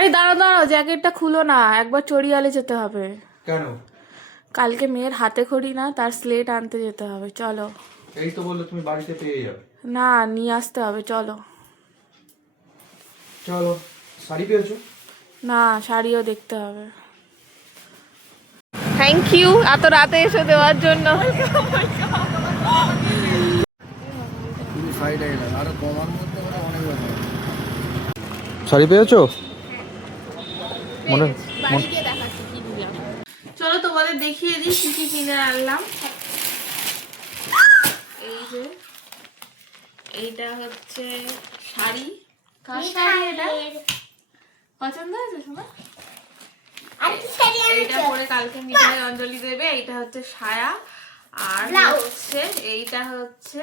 আরে দাঁড়াও দাঁড়াও, জ্যাকেটটা খুলো না, একবার চড়িয়ালে যেতে হবে। কেন? কালকে মেয়ের হাতে খড়ি না, তার স্লেট আনতে যেতে হবে, চলো। এই তো বললো তুমি বাড়িতে পেয়ে যাবে। না, নিয়ে আসতে হবে, চলো। চলো। শাড়ি পেয়েছো? না, শাড়িও দেখতে হবে। থ্যাংক ইউ এত রাতে এসে দেওয়ার জন্য। শাড়ি পেয়েছো? চলো তোমাদের দেখিয়ে দিই কি কি কিনে আনলাম। এই যে এইটা হচ্ছে শাড়ি। কার শাড়ি এটা? পছন্দ হয়েছে শোনা? এইটা পরে কালকে মিঠাই অঞ্জলি দেবে। এইটা হচ্ছে সায়া, আর হচ্ছে এইটা হচ্ছে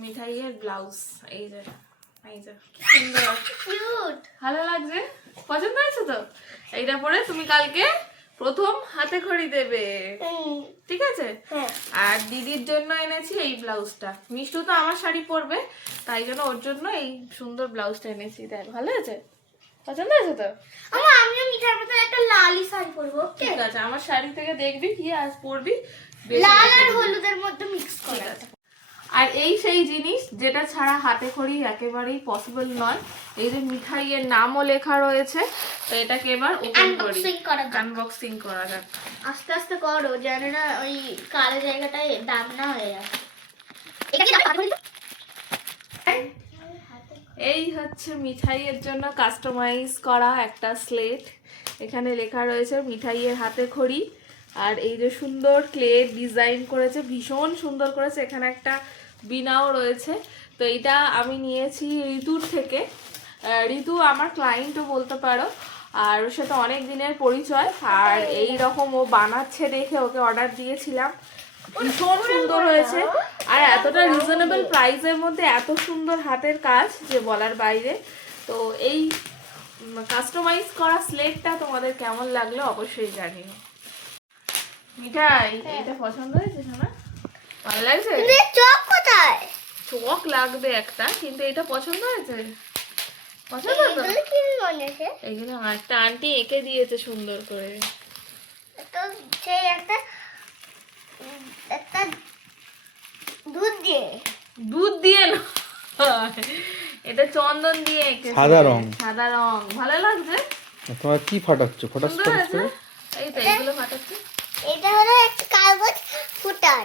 মিঠাইয়ের ব্লাউজ। এই যে এই যে সুন্দর, ভালো লাগছে, পছন্দ হয়েছে তো? এইটা পরে তুমি কালকে প্রথম হাতে খড়ি দেবে, ঠিক আছে? আর দিদির জন্য এনেছি এই ব্লাউজটা। মিষ্টু তো আমার শাড়ি পরবে, তাই জন্য ওর জন্য এই সুন্দর ব্লাউজটা এনেছি। দেখ ভালো আছে, পছন্দ হয়েছে তো? আমিও মিঠার মতো একটা লালি শাড়ি পরবো। ঠিক আছে, আমার শাড়ি থেকে দেখবি কি আজ পরবি, লাল আর হলুদের মধ্যে মিক্স করা আছে। আর এই সেই জিনিস যেটা ছাড়া হাতে খড়ি একেবারেই পসিবল নয়। এই যে মিঠাইয়ের নামও লেখা রয়েছে, তো এটাকে এবার ওপেন করি, আনবক্সিং করা যাক। আস্তে আস্তে করো, যেন না ওই কালো জায়গাটায় দাগ না হয়ে যায়। এই হচ্ছে মিঠাইয়ের জন্য কাস্টমাইজ করা একটা স্লেট। এখানে লেখা রয়েছে মিঠাইয়ের হাতে খড়ি। আর এই যে সুন্দর ক্লে ডিজাইন করেছে, ভীষণ সুন্দর করেছে। এখানে একটা বিনাও রয়েছে। তো এইটা আমি নিয়েছি ঋতুর থেকে। ঋতু আমার ক্লায়েন্টও বলতে পারো, আর ওর সাথে অনেক দিনের পরিচয়। আর এই রকম ও বানাচ্ছে দেখে ওকে অর্ডার দিয়েছিলাম। ভীষণ সুন্দর হয়েছে, আর এতটা রিজনেবল প্রাইসের মধ্যে এত সুন্দর হাতের কাজ যে বলার বাইরে। তো এই কাস্টমাইজ করা স্লেটটা তোমাদের কেমন লাগলো অবশ্যই জানিও। মিঠাই এটা পছন্দ হয়েছে না? ভালো লাগছে? চক কোথায়? চক লাগবে একটা, কিন্তু এটা পছন্দ হয়েছে? পছন্দ তো? এইগুলো একটা আন্টি এঁকে দিয়েছে সুন্দর করে। তো সেই একটা দুধ দিয়ে না, এটা চন্দন দিয়ে এঁকেছে। সাদা রং। সাদা রং ভালো লাগছে। তোমার কি ফাটাচ্ছ? ফটাস সুন্দর ফটাস হয়েছে। করে? এই তো এইগুলো ফাটাচ্ছে। এটা হলো একটা কাগজ ফুটার।